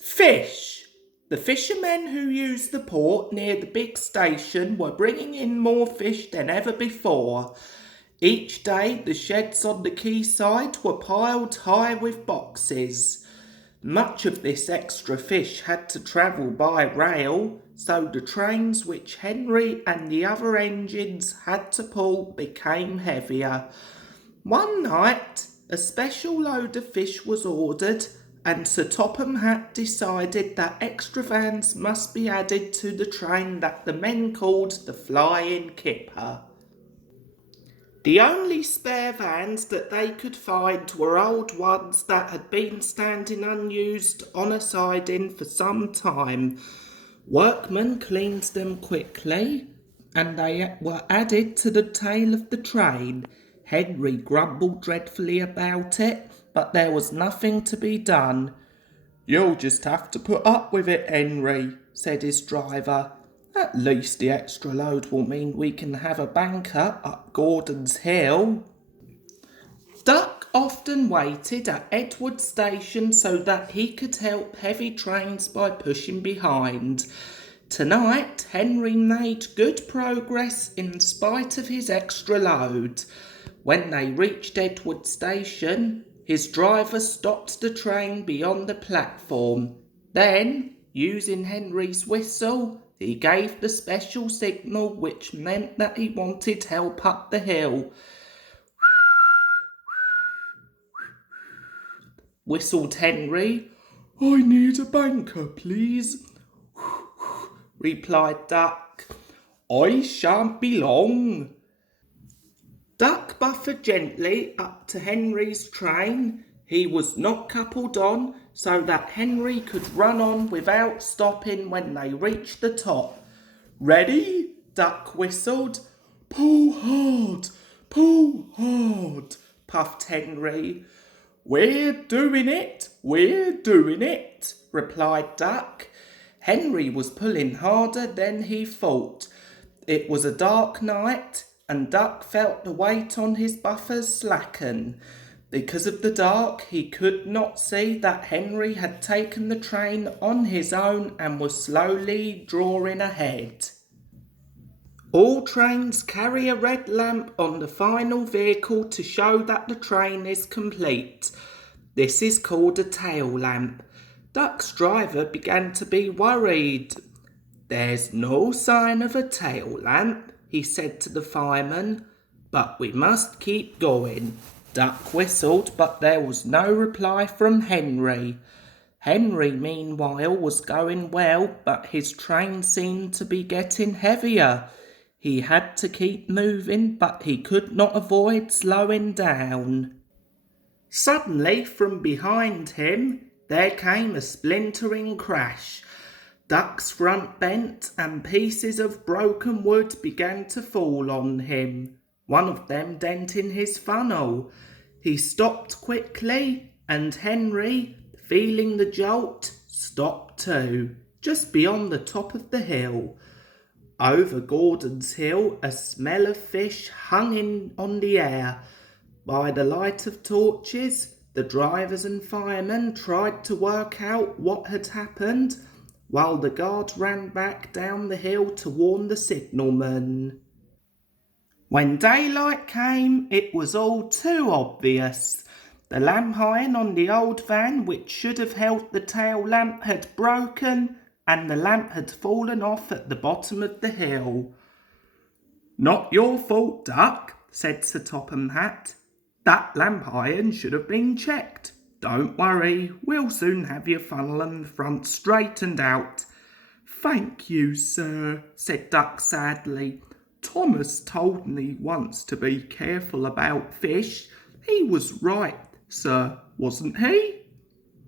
Fish. The fishermen who used the port near the big station were bringing in more fish than ever before. Each day the sheds on the quayside were piled high with boxes. Much of this extra fish had to travel by rail, so the trains which Henry and the other engines had to pull became heavier. One night, a special load of fish was ordered, and Sir Topham Hatt decided that extra vans must be added to the train that the men called the Flying Kipper. The only spare vans that they could find were old ones that had been standing unused on a siding for some time. Workmen cleaned them quickly, and they were added to the tail of the train. Henry grumbled dreadfully about it, but there was nothing to be done. "You'll just have to put up with it, Henry," said his driver. "At least the extra load will mean we can have a banker up Gordon's Hill." Duck often waited at Edward Station so that he could help heavy trains by pushing behind. Tonight, Henry made good progress in spite of his extra load. When they reached Edward Station, his driver stopped the train beyond the platform. Then, using Henry's whistle, he gave the special signal which meant that he wanted help up the hill. Whistled Henry. "I need a banker, please," replied Duck. "I shan't be long." Duck buffered gently up to Henry's train. He was not coupled on, so that Henry could run on without stopping when they reached the top. "Ready?" Duck whistled. Pull hard, puffed Henry. We're doing it, replied Duck. Henry was pulling harder than he thought. It was a dark night, and Duck felt the weight on his buffers slacken. Because of the dark, he could not see that Henry had taken the train on his own and was slowly drawing ahead. All trains carry a red lamp on the final vehicle to show that the train is complete. This is called a tail lamp. Duck's driver began to be worried. "There's no sign of a tail lamp," he said to the fireman, "but we must keep going." Duck whistled, but there was no reply from Henry. Henry, meanwhile, was going well, but his train seemed to be getting heavier. He had to keep moving, but he could not avoid slowing down. Suddenly, from behind him, there came a splintering crash. Duck's front bent, and pieces of broken wood began to fall on him, one of them denting his funnel. He stopped quickly, and Henry, feeling the jolt, stopped too, just beyond the top of the hill. Over Gordon's Hill, a smell of fish hung on the air. By the light of torches, the drivers and firemen tried to work out what had happened, while the guard ran back down the hill to warn the signalman. When daylight came, it was all too obvious. The lamp iron on the old van, which should have held the tail lamp, had broken, and the lamp had fallen off at the bottom of the hill. "Not your fault, Duck," said Sir Topham Hatt. "That lamp iron should have been checked. Don't worry, we'll soon have your funnel and front straightened out." "Thank you, sir," said Duck sadly. "Thomas told me once to be careful about fish. He was right, sir, wasn't he?"